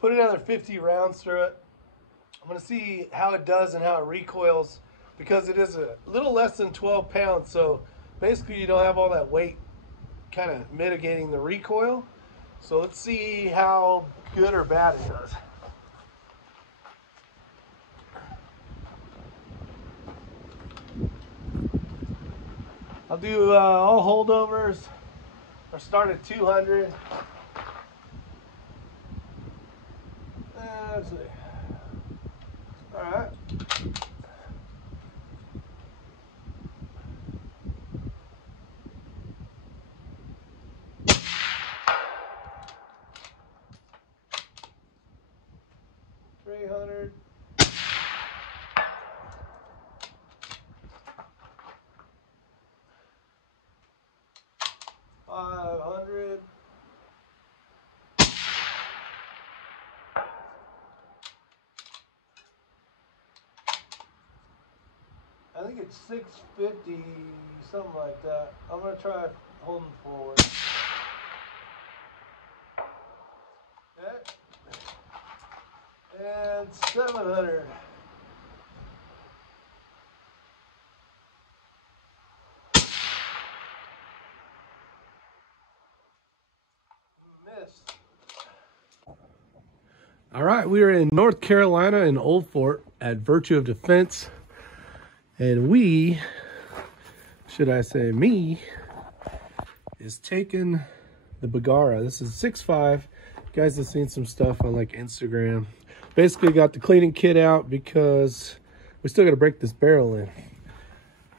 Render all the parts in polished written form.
Put another 50 rounds through it. I'm going to see how it does and how it recoils, because it is a little less than 12 pounds. So basically you don't have all that weight kind of mitigating the recoil. So let's see how good or bad it does. I'll do all holdovers. I'll start at 200. Let's see. All right. $300. 500. I think it's 650, something like that. I'm gonna try holding forward. Okay. And 700. Missed. All right, we are in North Carolina in Old Fort at Virtue of Defense. And we, should I say me, is taking the Bergara. This is 6.5. You guys have seen some stuff on like Instagram. Basically got the cleaning kit out because we still got to break this barrel in.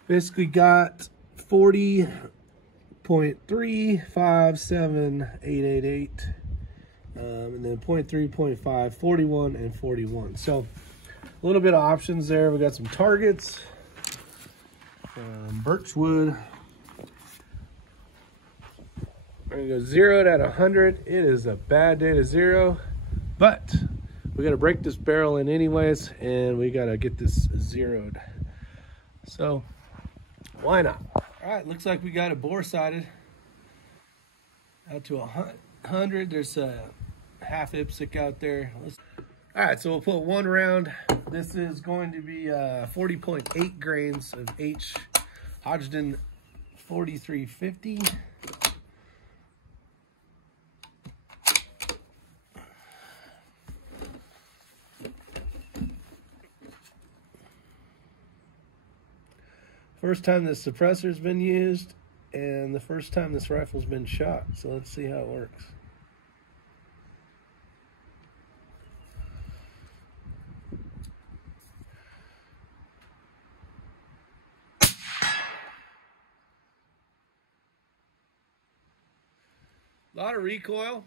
Basically got 40.357888. And then 0.3, 0.5, 41, and 41. So a little bit of options there. We got some targets. Birchwood. We're gonna go 0 at 100. It is a bad day to 0, but we gotta break this barrel in anyways, and we gotta get this zeroed. So why not? All right, looks like we got it bore sided out to 100. There's a half IPSC out there. All right, so we'll put one round. This is going to be 40.8 grains of H Hodgdon 4350. First time this suppressor's been used, and the first time this rifle's been shot. So let's see how it works. A lot of recoil,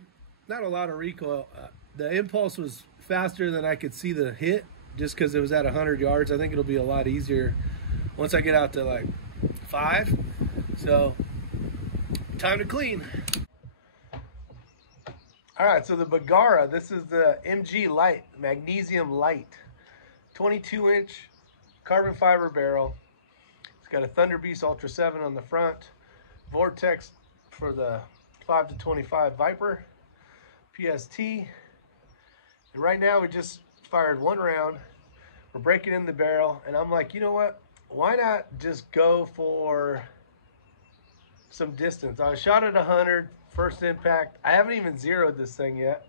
not a lot of recoil. The impulse was faster than I could see the hit, just because it was at 100 yards. I think it'll be a lot easier once I get out to like 5. So time to clean. All right, so the Bergara, this is the MG Lite, Magnesium Lite, 22-inch carbon fiber barrel. It's got a Thunder Beast Ultra 7 on the front, Vortex for the 5 to 25 Viper, PST. And right now we just fired one round. We're breaking in the barrel, and I'm like, you know what? Why not just go for some distance? I shot at 100, first impact. I haven't even zeroed this thing yet.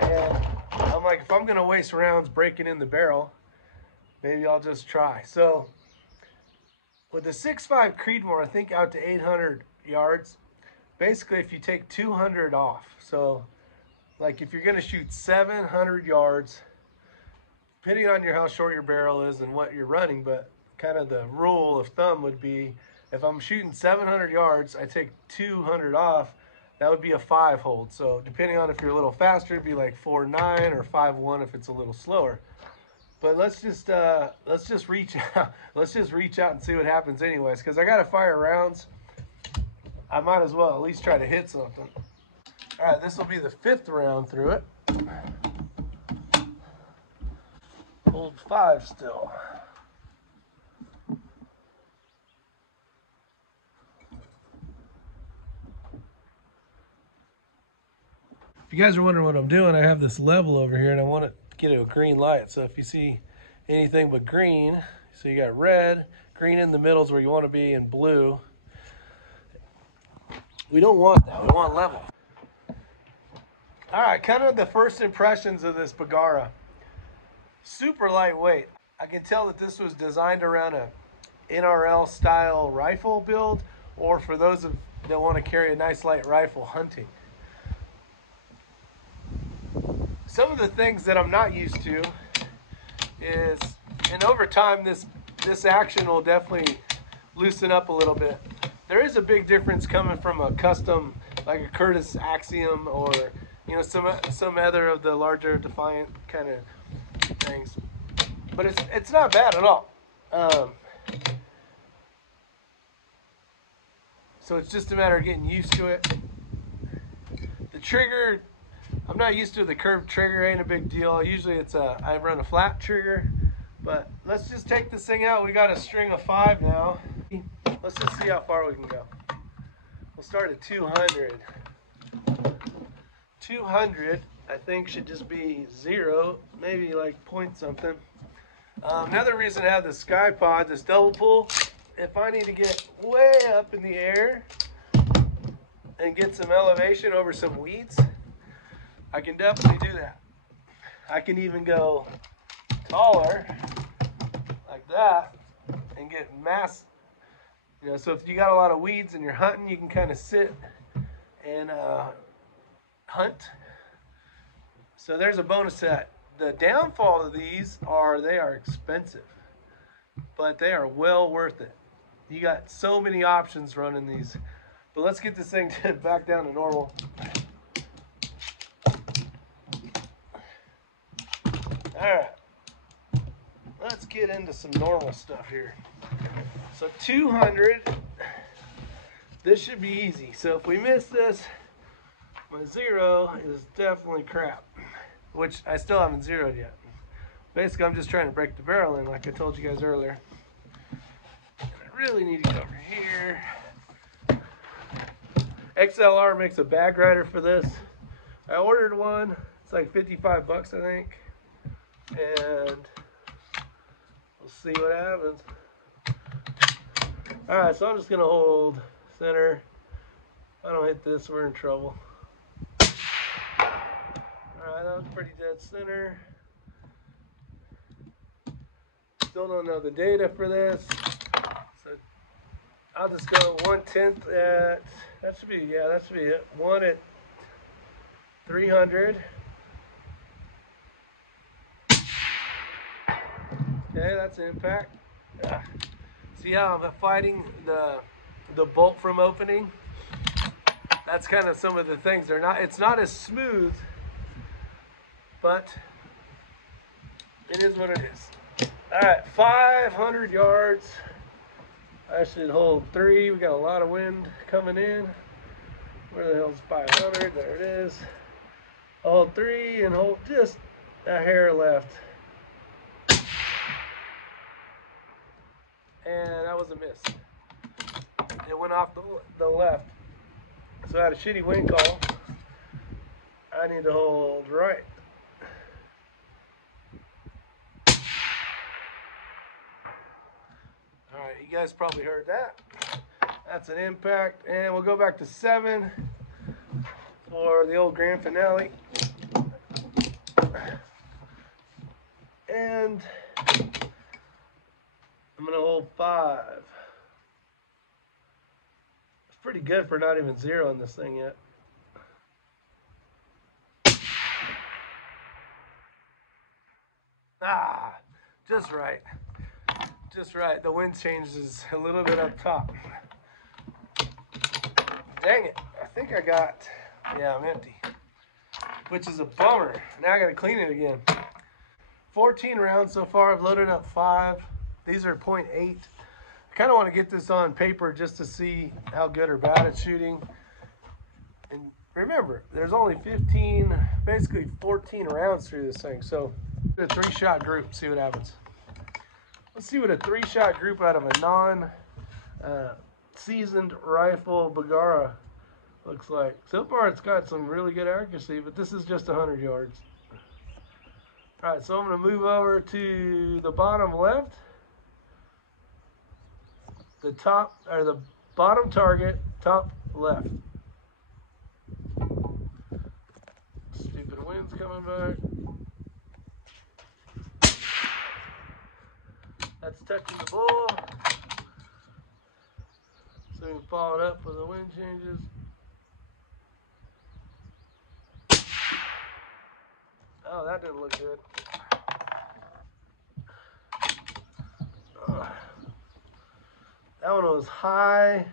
And I'm like, if I'm gonna waste rounds breaking in the barrel, maybe I'll just try. So with the 6.5 Creedmoor, I think out to 800 yards, basically if you take 200 off, so like if you're gonna shoot 700 yards, depending on how short your barrel is and what you're running, but kind of the rule of thumb would be, if I'm shooting 700 yards, I take 200 off, that would be a 5 hold. So depending on if you're a little faster, it'd be like 4.9 or 5.1 if it's a little slower. But let's just reach out. Let's just reach out and see what happens anyways, because I gotta fire rounds. I might as well at least try to hit something. All right, this will be the 5th round through it. Hold 5 still. If you guys are wondering what I'm doing, I have this level over here and I want to get a green light. So if you see anything but green, so you got red, green in the middle is where you want to be, and blue. We don't want that, we want level. All right, kind of the first impressions of this Bergara. Super lightweight. I can tell that this was designed around a NRL style rifle build, or for those that want to carry a nice light rifle hunting. Some of the things that I'm not used to is, and over time this action will definitely loosen up a little bit. There is a big difference coming from a custom, like a Curtis Axiom, or some other of the larger Defiant kind of things, but it's not bad at all. So it's just a matter of getting used to it. The trigger, I'm not used to the curved trigger. Ain't a big deal. Usually I run a flat trigger, but let's just take this thing out. We got a string of 5 now. Let's just see how far we can go. We'll start at 200. 200, I think, should just be 0, maybe like point something. Another reason I have the Sky Pod, this double pull, if I need to get way up in the air and get some elevation over some weeds, I can definitely do that. I can even go taller like that and get mass. So if you got a lot of weeds and you're hunting, you can kind of sit and hunt. So there's a bonus set. The downfall of these they are expensive, but they are well worth it. You got so many options running these. But let's get this thing back down to normal. All right, let's get into some normal stuff here. So 200, this should be easy. So if we miss this, my 0 is definitely crap, which I still haven't zeroed yet. Basically, I'm just trying to break the barrel in, like I told you guys earlier. And I really need to get over here. XLR makes a bag rider for this. I ordered one. It's like 55 bucks, I think. And we'll see what happens. All right, so I'm just gonna hold center. If I don't hit this, we're in trouble. Alright, that was pretty dead center. Still don't know the data for this. So I'll just go 1/10 at, that should be it. 1 at 300. Okay, that's impact. See how I'm fighting the bolt from opening? That's kind of some of the things. It's not as smooth, but it is what it is. All right, 500 yards. I should hold 3. We got a lot of wind coming in. Where the hell's 500? There it is. Hold 3 and hold just a hair left. And that was a miss. It went off the left. So I had a shitty wind call. I need to hold right. All right, you guys probably heard that. That's an impact. And we'll go back to 7 for the old grand finale. And I'm gonna hold 5. It's pretty good for not even zeroing this thing yet. Just right. Just right. The wind changes a little bit up top. Dang it. I think I got, yeah, I'm empty. Which is a bummer. Now I gotta clean it again. 14 rounds so far. I've loaded up 5. These are 0.8. I kind of want to get this on paper just to see how good or bad it's shooting. And remember, there's only 15, basically 14 rounds through this thing. So a 3-shot group, see what happens. Let's see what a 3-shot group out of a non-seasoned rifle Bergara Looks like. So far it's got some really good accuracy, but this is just 100 yards. All right, so I'm going to move over to the bottom left. The top, or the bottom target, top left. Stupid wind's coming back. That's touching the bull. So we can follow it up with the wind changes. Oh, that didn't look good. That one was high.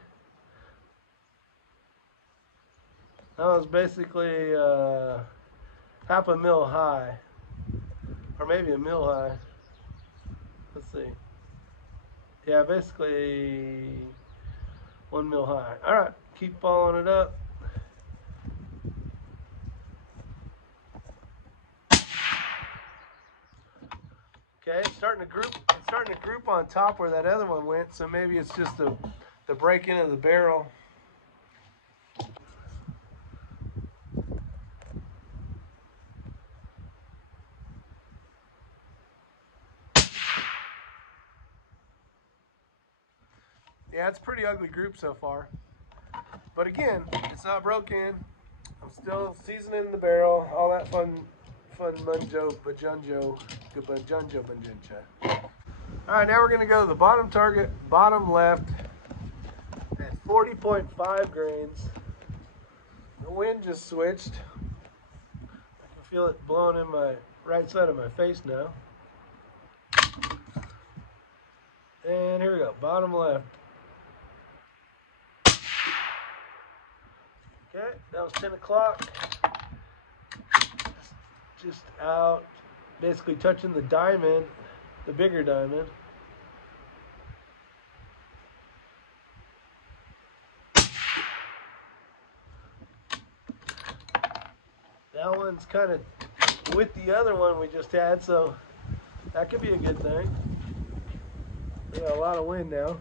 That was basically half a mil high, or maybe a mil high. Let's see. Yeah, basically 1 mil high. All right, keep following it up. Okay, it's starting to group on top where that other one went, so maybe it's just the break-in of the barrel. Yeah, it's a pretty ugly group so far. But again, it's not broken. I'm still seasoning the barrel, all that fun munjo, bajunjo, bajunjo, banjuncha. All right, now we're gonna go to the bottom target, bottom left, at 40.5 grains. The wind just switched. I can feel it blowing in my right side of my face now. And here we go, bottom left. Okay, that was 10 o'clock. Just out, basically touching the diamond, the bigger diamond. That one's kind of with the other one we just had, so that could be a good thing. We got a lot of wind now.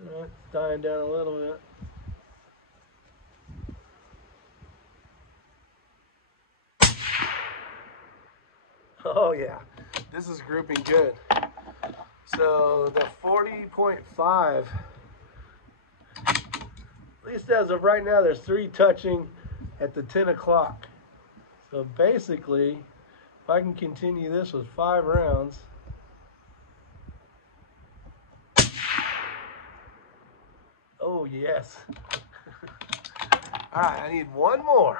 All right, it's dying down a little bit. Oh yeah, this is grouping good. So the 40.5, at least as of right now, there's 3 touching at the 10 o'clock. So basically, if I can continue this with 5 rounds, oh yes. All right, I need 1 more.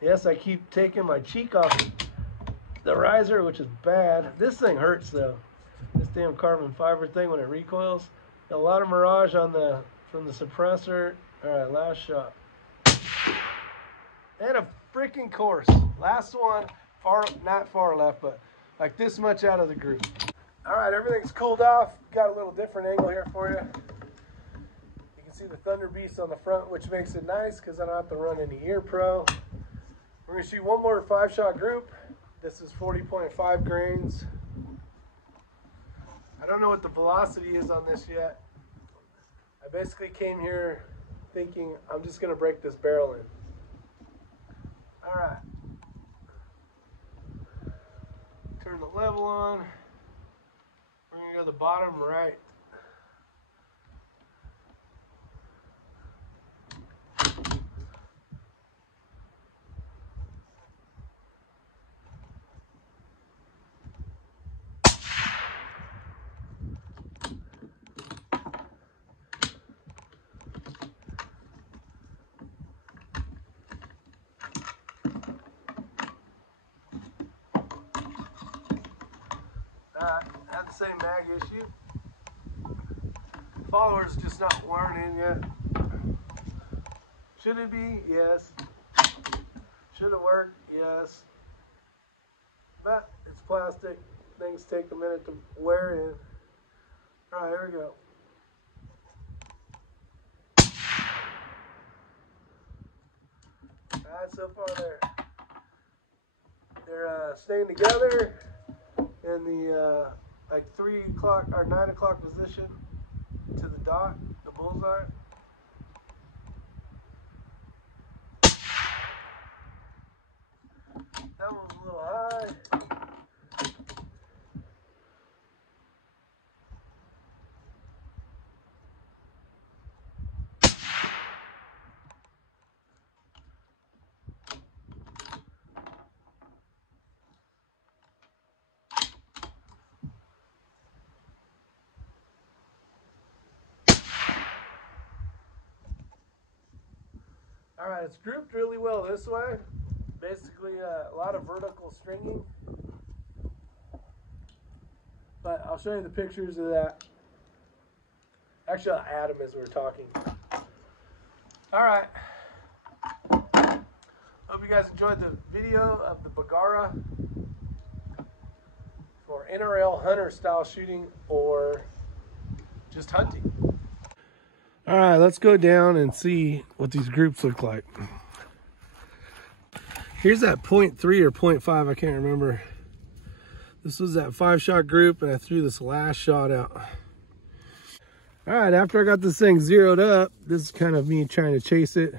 Yes, I keep taking my cheek off the riser, which is bad. This thing hurts though. This damn carbon fiber thing when it recoils. Got a lot of mirage on from the suppressor. All right, last shot. And a freaking course. Last one, not far left, but like this much out of the group. All right, everything's cooled off. Got a little different angle here for you. You can see the Thunder Beast on the front, which makes it nice because I don't have to run any Ear Pro. We're gonna shoot 1 more 5-shot group. This is 40.5 grains. I don't know what the velocity is on this yet. I basically came here thinking I'm just gonna break this barrel in. All right. Turn the level on. We're gonna go to the bottom right. Had the same mag issue. Follower's just not learning yet. Should it be? Yes. Should it work? Yes. But it's plastic. Things take a minute to wear in. All right, here we go. All right, so far they're staying together in the like 3 o'clock or 9 o'clock position to the dot, the bullseye. All right, it's grouped really well this way. Basically, a lot of vertical stringing. But I'll show you the pictures of that. Actually, I'll add them as we're talking. All right. Hope you guys enjoyed the video of the Bergara for NRL Hunter style shooting or just hunting. All right, let's go down and see what these groups look like. Here's that 0.3 or 0.5, I can't remember. This was that 5-shot group, and I threw this last shot out. All right, after I got this thing zeroed up, this is kind of me trying to chase it.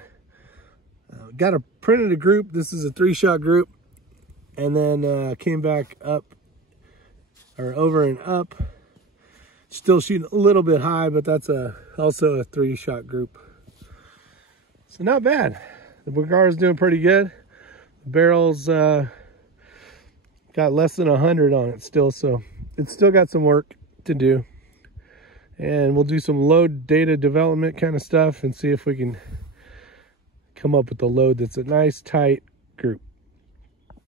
Got a printed a group. This is a 3-shot group, and then came back up, or over and up. Still shooting a little bit high, but that's also a 3-shot group. So not bad. The Bergara is doing pretty good. The barrel's got less than 100 on it still, so it's still got some work to do. And we'll do some load data development kind of stuff and see if we can come up with a load that's a nice tight group.